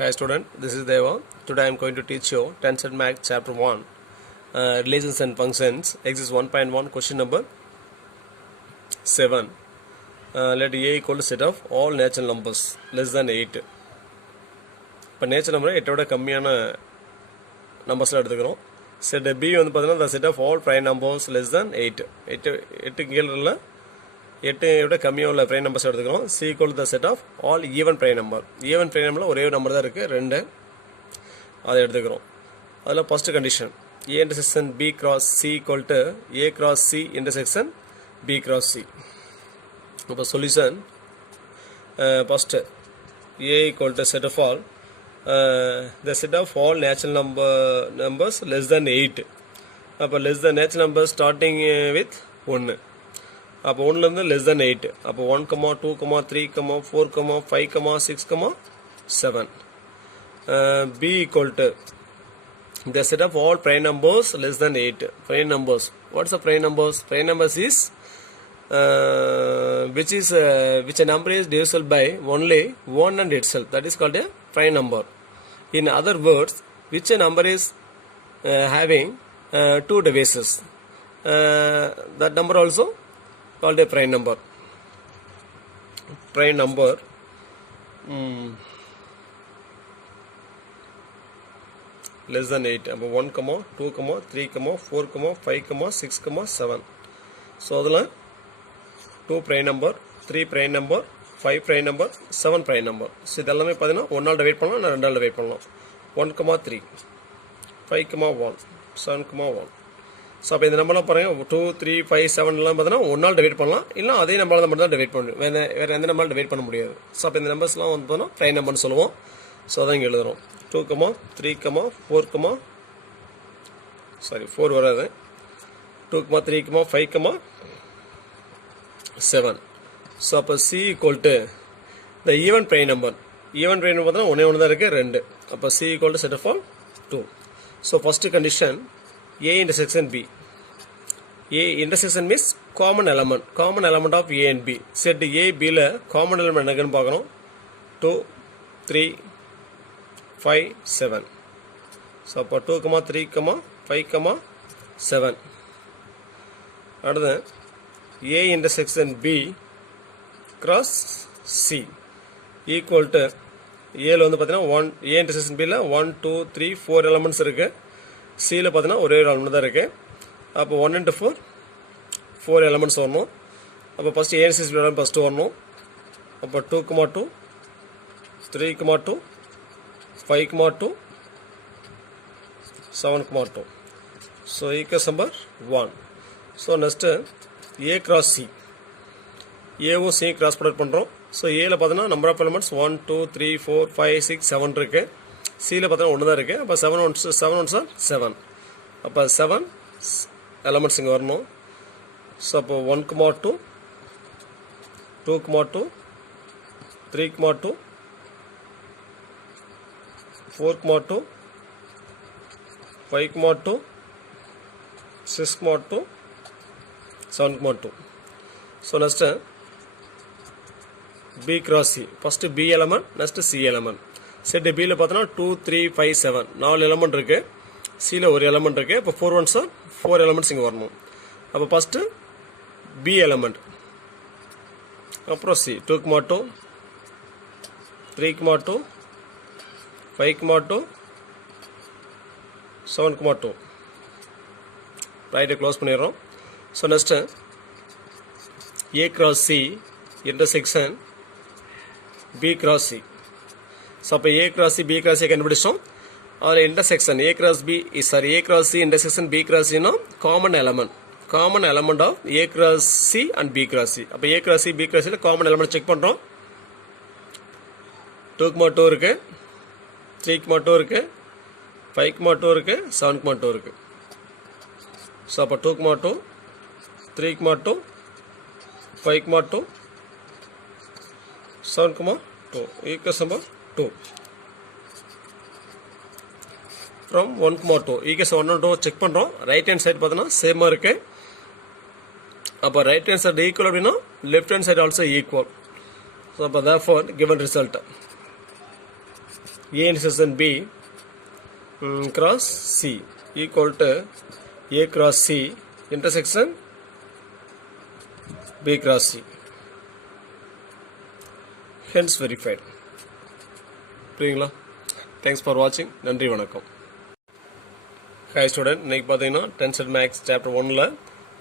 Hi student, this is Deva. Today I am going to teach you Tensor Math chapter 1 Relations and Functions exercise 1.1 question number 7. Let A equal to set of all natural numbers less than 8. இப்போ natural number 8 விட கம்மியான நம்பர்ஸ்லாம் எடுத்துக்கிறோம். Set B வந்து பார்த்தீங்கன்னா the set of all prime numbers less than 8. 8 கீழே இல்லை 8 விட கம்மியாக உள்ள ப்ரைம் நம்பர்ஸ் எடுத்துக்கிறோம். C equal to the set of all even prime number. Even prime நம்பரில் ஒரே ஒரு நம்பர் தான் இருக்குது, 2. அதை எடுத்துக்கிறோம். அதில் first condition A intersection B cross C equal to A cross C intersection B cross C. இப்போ solution first A equal to set of all the set of all natural numbers less than 8. அப்போ less than natural numbers starting with 1. அப்போ 1லேருந்து less than 8. அப்போ 1, 2, 3, 4, 5, 6, 7. B equal to the set of all prime numbers less than 8. Prime numbers. What's the prime numbers? Prime numbers is which a number is divisible by only 1 and itself. That is called a prime number. In other words, which a number is having 2 divisors. That number also called a prime number. Prime number less than 8. 1, 2, 3, 4, 5, 6, 7. So adala 2 prime number, 3 prime number, 5 prime number, 7 prime number. So இதெல்லாமே பார்த்தீங்கன்னா 1 all divide பண்ணலாம், நான் 2 all divide பண்ணலாம். 1, 3, 5, 1, 7, 1. So அப்போ இந்த நம்பர்லாம் பாருங்கள் 2, 3, 5, 7லாம் பார்த்தீங்கன்னா 1 ஆல் டிவைட் பண்ணலாம், இல்லை அதே நம்பரால் மட்டும் தான் டிவைட் பண்ண முடியும், வேறு எந்த நம்பரால் டிவைட் பண்ண முடியாது. ஸோ அப்போ இந்த நம்பர்ஸ்லாம் வந்து பார்த்தோன்னா ப்ரைம் நம்பர்னு சொல்லுவோம். ஸோ அதான் இங்கே எழுதுகிறோம். 2, 3, 4, 4 வராது. 2, 3, 5, 7. ஸோ அப்போ C equal to the even prime number. Even prime number பார்த்தீங்கன்னா ஒன்று தான் இருக்குது, 2. அப்போ C equal to set of all 2. So first condition A intersection B. A intersection means common element. Common element of A and B. Set A, B ல common element என்னன்னு பார்க்கணும். 2, 3, 5, 7. So அப்போ 2, 3, 5, 7. அடுத்து A intersection B cross C equal to ஏல வந்து பார்த்தீங்கன்னா 1 A intersection B ல 1, 2, 3, 4 elements இருக்குது. சியில் பார்த்தீங்கன்னா ஒரே ஒரு எலமெண்ட் தான் இருக்குது. அப்போ 1 into 4 4 எலமெண்ட்ஸ் வரணும். அப்போ ஃபஸ்ட்டு ஏஎன்சிஎஸ் எலமெண்ட் ஃபஸ்ட்டு வரணும். அப்போ 2, 2, 3, 2, 5, 2, 7, 2. So equal number 1. So next A cross C, ஏவும் சி கிராஸ் ப்ராடக்ட் பண்ணுறோம். ஸோ ஏல பார்த்தீங்கன்னா நம்பர் ஆஃப் எலமெண்ட்ஸ் 1, 2, 3, 4, 5, 6, 7 இருக்குது. சியில் பார்த்தீங்கன்னா 1 தான் இருக்குது. அப்போ 7 1s are 7. அப்போ 7 எலமெண்ட்ஸ் இங்கே வரணும். ஸோ அப்போ 1, 2, 2, 2, 3, 2, 4, 2, 5, 2, 6, 2, 7, 2. So next B cross C. First B element, next C element. Set பியில் பார்த்தோன்னா 2, 3, 5, 7 4 எலமெண்ட் இருக்குது. சியில் ஒரு எலமெண்ட் இருக்குது. இப்போ 4 1s are 4 எலமெண்ட்ஸ் இங்கே வரணும். அப்போ ஃபஸ்ட்டு B எலமெண்ட், அப்புறம் C 2, 2, 3, 2, 5, 2, 7, 2. ரைட்டை க்ளோஸ் பண்ணிடுறோம். So next A cross C intersection B cross C. So அப்போ A cross C, B cross C கண்டுபிடிச்சோம். அதில் intersection A cross C intersection B cross C னா common element of A cross C and B cross C. அப்போ A cross C, B cross C common element check பண்ணுறோம். 2, 2 இருக்குது, 3, 2 இருக்குது, 5, 2 இருக்குது, 7, 2 இருக்குது. So அப்போ 2, 2, 3, 2, 5, 2, 7, 2 equal number 2. From 1, 2 equal 1 and 2 check பண்ணுறோம். Right hand side பார்த்தோன்னா சேமாக இருக்குது. அப்போ ரைட் ஹேண்ட் சைடு ஈக்குவல் அப்படின்னா left hand side also equal. So அப்போ therefore given result A intersection B cross C equal to A cross C intersection B cross C. Hence verified. புரியுங்களா? Thanks for watching. நன்றி வணக்கம். Hi student, இன்னைக்கு பார்த்தீங்கன்னா tenth maths chapter 1ல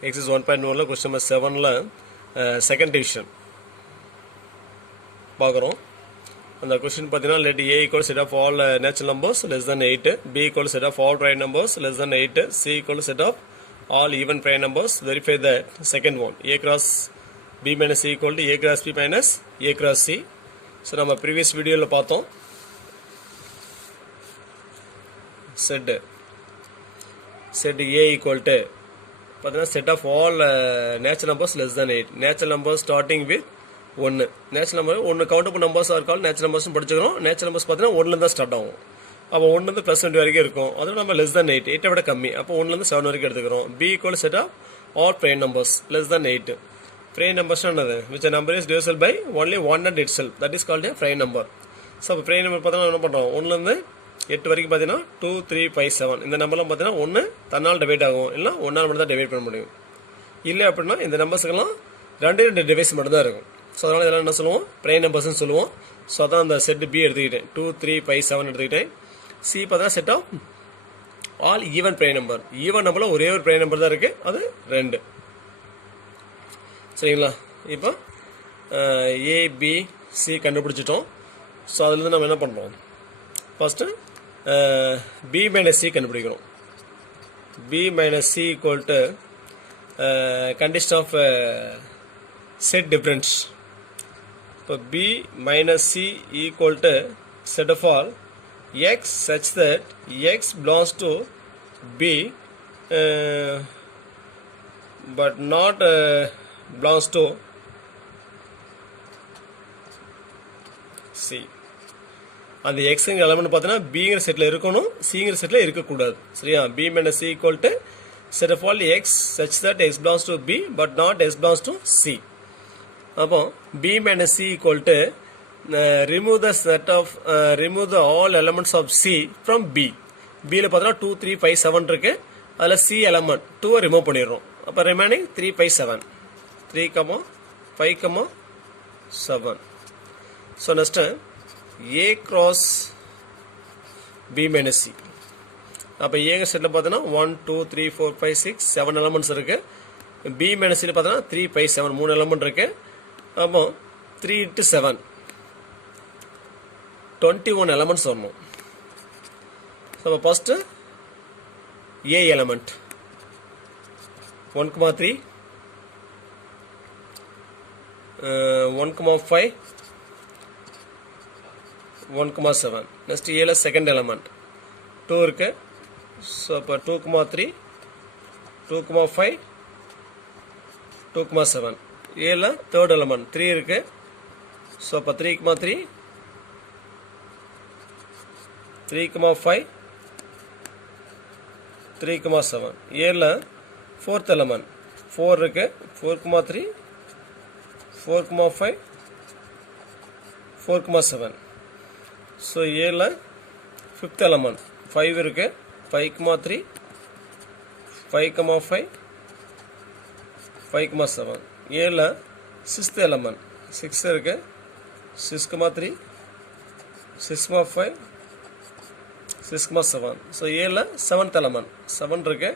exercise 1.1ல question number 7ல second division பார்க்குறோம். அந்த கொஸ்டின் பார்த்தீங்கன்னா let A equal set of all natural numbers less than 8, B equal set of all prime numbers less than 8, C equal set of all even prime numbers. Verify that second one, A cross B minus C equal to A cross B minus A cross C. So நம்ம previous வீடியோவில் பார்த்தோம். Set A equal to பார்த்தீங்கன்னா set of all natural numbers less than 8, natural numbers starting with 1, natural number 1 countable நம்பர்ஸாக இருக்காலும் natural நம்பர்ஸ்னு படிச்சுக்கிறோம். Natural numbers பார்த்தீங்கன்னா 1லேருந்து தான் ஸ்டார்ட் ஆகும். அப்போ 1லேருந்து +20 வரைக்கும் இருக்கும். அதோட நம்ம லெஸ் than 8, 8 விட கம்மி. அப்போ 1லேருந்து 7 வரைக்கும் எடுத்துக்கிறோம். B equal set of all prime numbers less than 8. prime numbers என்னது? which a number is divisible by only one and itself, that is called a prime number. So அப்போ prime number பார்த்தீங்கன்னா என்ன பண்ணுறோம்? 1லேருந்து 8 வரைக்கும் பார்த்தீங்கன்னா 2, 3, 5, 7 இந்த நம்பர்லாம் பார்த்தீங்கன்னா 1 தன்னால் டிவைட் ஆகும், இல்லை 1ஆல் மட்டும் தான் டிவைட் பண்ண முடியும். இல்லை அப்படின்னா இந்த நம்பர்ஸுக்கெல்லாம் 2 டிவைஸ் மட்டும் தான் இருக்கும். ஸோ அதனால் இதெல்லாம் என்ன சொல்லுவோம்? ப்ரைம் நம்பர்ஸ்னு சொல்லுவோம். ஸோ அதான் அந்த செட் பி எடுத்துக்கிட்டேன். 2, 3, 5, 7 எடுத்துக்கிட்டேன். சி பார்த்தா set of all even prime number. Even நம்பரில் ஒரே ஒரு ப்ரைம் நம்பர் தான் இருக்குது, அது 2. சரிங்களா? இப்போ ஏபிசி கண்டுபிடிச்சிட்டோம். ஸோ அதுலேருந்து நம்ம என்ன பண்ணுறோம்? ஃபஸ்ட்டு பி மைனஸ் சி கண்டுபிடிக்கிறோம். B minus C equal to condition of set difference. இப்போ B minus C equal to set of all x such that x belongs to B but not belongs to C. அந்த எக்ஸுங்கிற element பார்த்தீங்கன்னா பிங்கிற settle இருக்கணும், சிங்கிற settle இருக்கக்கூடாது. சரியா? B minus C equal to set of all x such that x belongs to B but not x belongs to C. அப்போ B minus C equal to remove the all elements of C from B. Bல பார்த்தீங்கன்னா 2, 3, 5, 7 இருக்கு. அதில் C element 2 remove பண்ணிடுறோம். அப்போ remaining 3, 5, 7. 3, 5, 7. So next A cross B minus C. அப்போ ஏங்க settle பார்த்தீங்கன்னா 1, 2, 3, 4, 5, 6, 7 elements இருக்கு. B minus Cல பார்த்தீங்கன்னா 3, 5, 7 3 எலமெண்ட் இருக்கு. அப்போ 3 into 7 21 elements வரணும். ஸோ அப்போ ஃபஸ்ட்டு A எலமெண்ட் 1,3 1,5 1,7. நெக்ஸ்ட் ஏல செகண்ட் எலமெண்ட் 2 இருக்கு. ஸோ அப்போ 2,3 2,5 2,7. ஏல தேர்ட் எலமெண்ட் 3 இருக்கு. ஸோ அப்போ 3,3 3,5 3,7. ஏல ஃபோர்த் எலமெண்ட் 4 இருக்கு. 4,3 4,5 4,7. ஸோ ஏல ஃபிஃப்த் எலமெண்ட் 5 இருக்கு. 5,3 5,5 5,7. ஏல சிக்ஸ்த் எலமெண்ட் 6 இருக்கு. 6,3 6,5 6,7. ஸோ ஏல செவன்த் எலமெண்ட் 7 இருக்கு.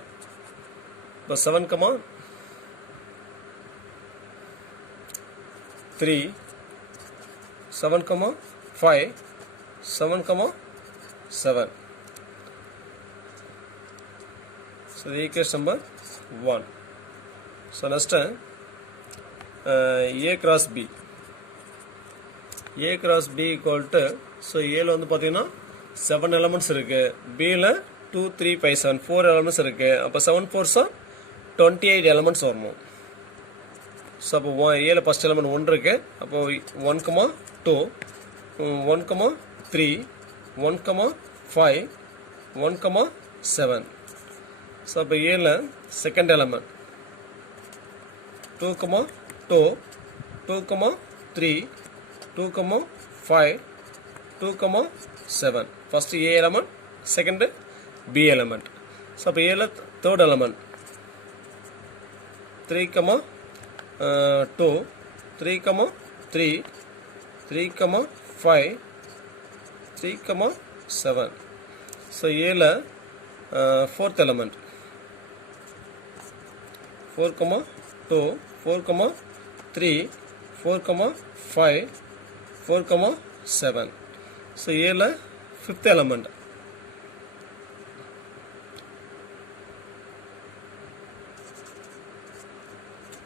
இப்போ 7,3 7,5 7,7. So the equation number 1. So next A cross B. A cross B equal to, so A வந்து பார்த்தீங்கன்னா 7 elements இருக்கு. Bல 2, 3, 5, 7 4 elements இருக்கு. அப்போ 7 4s 28 elements வரணும். ஸோ அப்போ ஏல ஃபஸ்ட் எலமெண்ட் 1 இருக்கு. அப்போ 1,2 1,3 1,5 1,7. ஸோ அப்போ ஏல second element 2,2 2,3 2,5 2,7. 7. First A element, second B element. So A la third element 3, 2, 3, 3, 3, 5, 3, 7. So A la fourth element 4, 2, 4, 3, 4, 5, 4, 7. So A la fifth element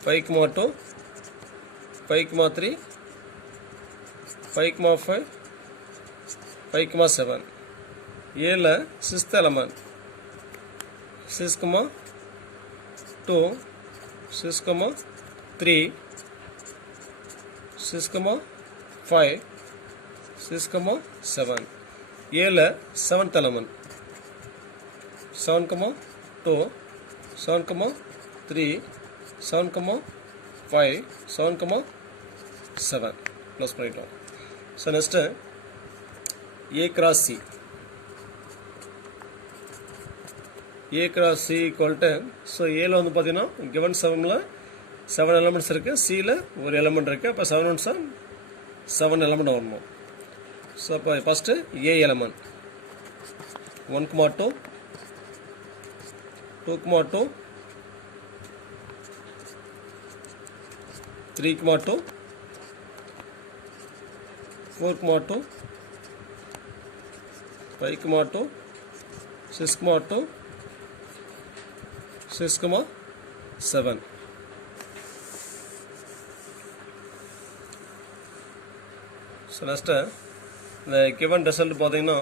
5, 2, 5, 3, 5, 5, 5, 7. A la sixth element 6, 2, 6, 3, 6, 5, 6, 7. A la seventh element 7, 2, 7, 3, 7, 5, 7, 7. Close பண்ணிட்டோம். So next A cross C. A cross C equal to, so A ல வந்து பார்த்தீங்கன்னா given 7ல 7 elements இருக்கு, C ல ஒரு element இருக்கு. அப்போ 7 ones 7 element வரணும். So அப்போ first A element 1, 2, 2, 2, 3, 2, 4, 2, 5, 2, 6, 2, 6, 7. So next the given result பார்த்தீங்கன்னா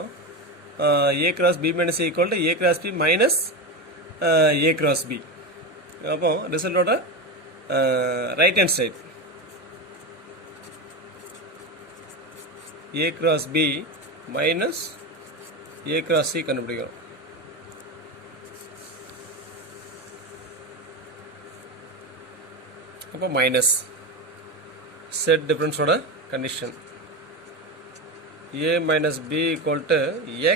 A cross B minus A equal to A cross B minus A cross B. அப்போ ரிசல்ட்டோட right hand side A cross B minus A cross C கண்டுபிடிக்கிறோம். அப்போ minus set டிஃபரன்ஸோட condition A minus B equal to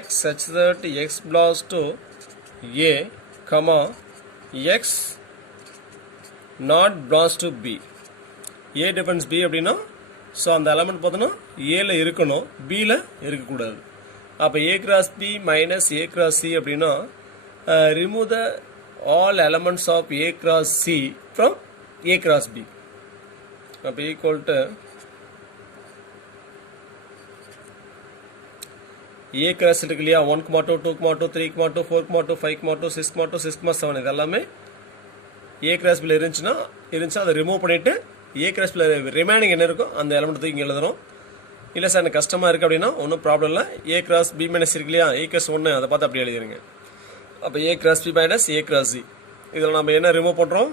X such that X belongs to A, comma X not belongs to B. A difference B அப்படின்னா so அந்த element பார்த்தோன்னா ஏல இருக்கணும், பியில் இருக்கக்கூடாது. அப்போ A cross B minus A cross C அப்படின்னா remove the all elements of A cross C from A cross B. அப்போ equal to A cross இருக்கு இல்லையா 1, 2, 2, 2, 3, 2, 4, 2, 5, 2, 6, 2, 6, 7 இது எல்லாமே A cross B இருந்துச்சுன்னா அதை ரிமூவ் பண்ணிவிட்டு A cross B ரிமைனிங் என்ன இருக்கோ அந்த எலமெண்ட் தூக்கி இங்கே எழுதணும். இல்லை சார் எனக்கு கஷ்டமாக இருக்குது அப்படின்னா ஒன்றும் ப்ராப்ளம் இல்லை. A cross B minus இருக்கு இல்லையா A cross 1 அதை பார்த்து அப்படி எழுதிருங்க. அப்போ A cross B minus A cross C இதில் நம்ம என்ன ரிமூவ் பண்ணுறோம்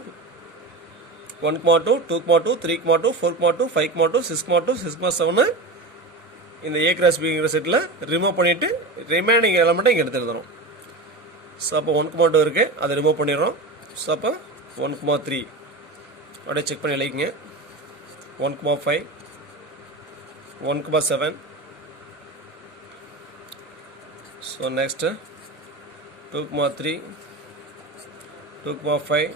1, 2, 2, 2, 3, 2, 4, 2, 5, 2, 6, 2, 6, 7 இந்த A cross Bங்கிற செட்டில் ரிமூவ் பண்ணிவிட்டு ரிமைனிங் எலமெண்ட்டை இங்கே எடுத்து எழுதணும். ஸோ அப்போ 1, 2 இருக்குது அதை ரிமூவ் பண்ணிடுறோம். ஸோ அப்போ 1, 3 அப்படியே செக் பண்ணி எழுதிங்க. 1, 5, 1, 7. So next 2, 3, 2, 5,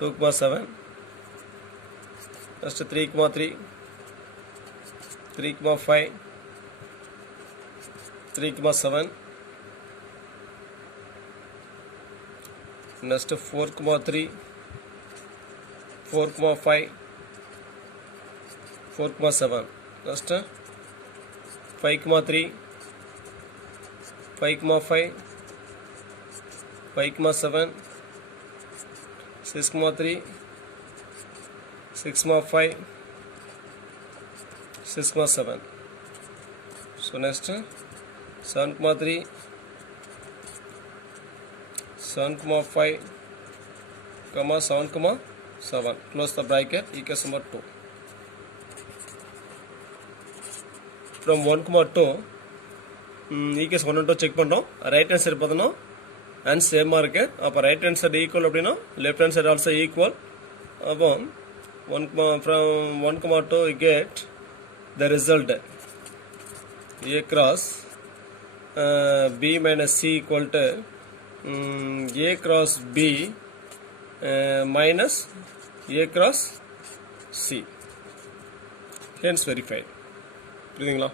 2, 7. Next 3, 3, 3, 5, 3, 7. Next 4, 3, 4, 5, 4, 7. Next 5, 3, 5, 5, 5, 7. 6, 3, 6, 5, 6, 7. So next 7, 3, 7, 5, 7, 7. Close the bracket. Equation number 2. From 1, 2 equation 1 and 2 check பண்ணுறோம். ரைட் ஹேண்ட் சைடு பார்த்தோன்னா அண்ட் சேமாக இருக்குது. அப்போ ரைட் ஹேண்ட் சைடு ஈக்குவல் அப்படின்னா left hand side also equal. அப்போ 1, from 1, 2 get the result A cross B minus C equal to A cross B minus A cross C. Hence verified. புரியுதுங்களா?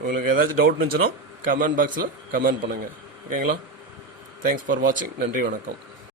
உங்களுக்கு ஏதாச்சும் doubt இருந்துச்சுன்னா comment பாக்ஸில் comment பண்ணுங்கள். ஓகேங்களா? Thanks for வாட்சிங். நன்றி, வணக்கம்.